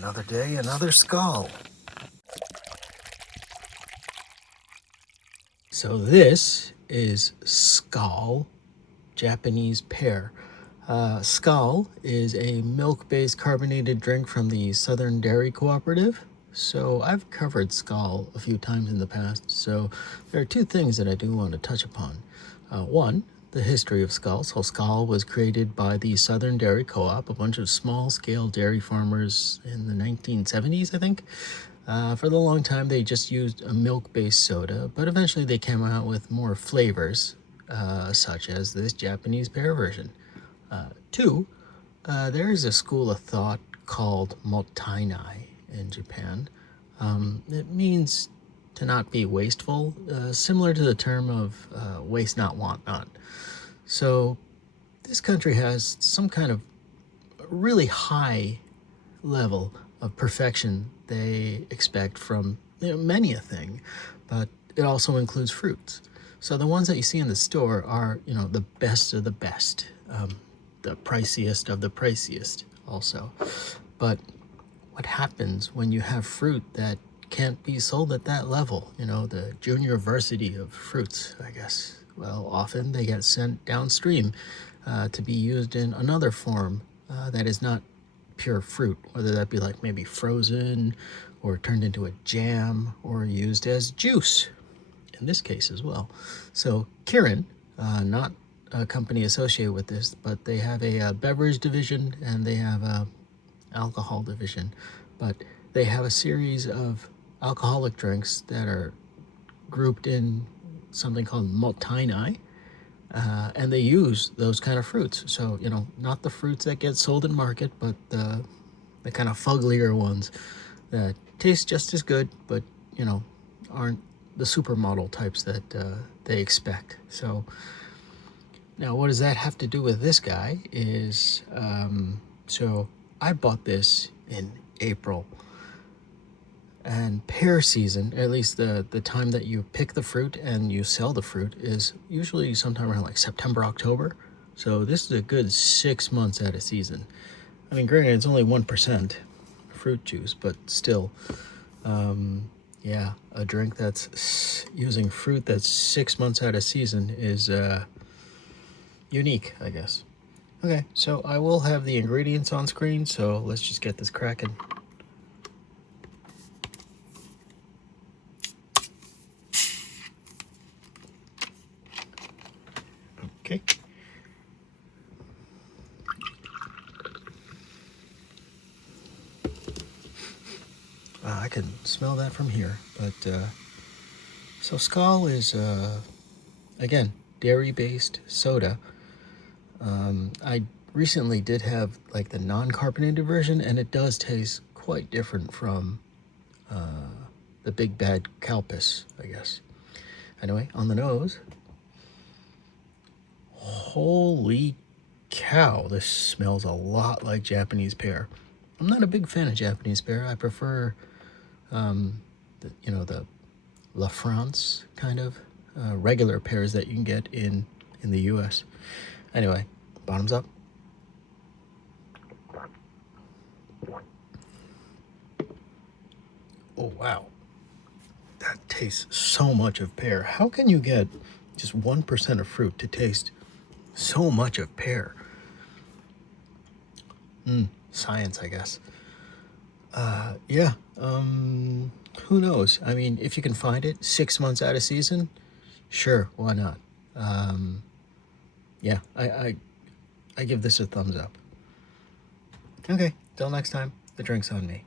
Another day, another Skal. So this is Skal Japanese pear. Skal is a milk-based carbonated drink from the Southern Dairy Cooperative. So I've covered Skal a few times in the past, so there are two things that I do want to touch upon. One, the history of Skal. So Skal was created by the Southern Dairy Co-op, a bunch of small-scale dairy farmers in the 1970s, I think. For the long time, they just used a milk-based soda, but eventually they came out with more flavors, such as this Japanese pear version. Two, there is a school of thought called Mottainai in Japan. It means to not be wasteful, similar to the term of waste not, want not. So this country has some kind of really high level of perfection they expect from many a thing, but it also includes fruits. So the ones that you see in the store are, the best of the best, the priciest of the priciest also. But what happens when you have fruit that can't be sold at that level, the junior varsity of fruits, I guess? Well, often they get sent downstream to be used in another form that is not pure fruit, whether that be like maybe frozen or turned into a jam or used as juice in this case as well. So Kirin, not a company associated with this, but they have a beverage division and they have a alcohol division, but they have a series of alcoholic drinks that are grouped in something called Mottainai, and they use those kind of fruits. So, not the fruits that get sold in market, but the kind of fugglier ones that taste just as good, but, aren't the supermodel types that they expect. So now what does that have to do with this guy is, so I bought this in April. And pear season, at least the time that you pick the fruit and you sell the fruit, is usually sometime around like September, October. So this is a good 6 months out of season. I mean, granted, it's only 1% fruit juice, but still, yeah, a drink that's using fruit that's 6 months out of season is unique, I guess. Okay, so I will have the ingredients on screen, so let's just get this cracking. Okay. I can smell that from here, but so Skal is again dairy-based soda. I recently did have like the non-carbonated version, and it does taste quite different from the big bad Calpis, I guess. Anyway, on the nose. Holy cow, this smells a lot like Japanese pear. I'm not a big fan of Japanese pear. I prefer, the La France kind of regular pears that you can get in the U.S. Anyway, bottoms up. Oh, wow. That tastes so much of pear. How can you get just 1% of fruit to taste so much of pear? Science, I guess. Yeah, who knows? I mean, if you can find it 6 months out of season, sure, why not? Yeah, I give this a thumbs up. Okay, till next time, the drink's on me.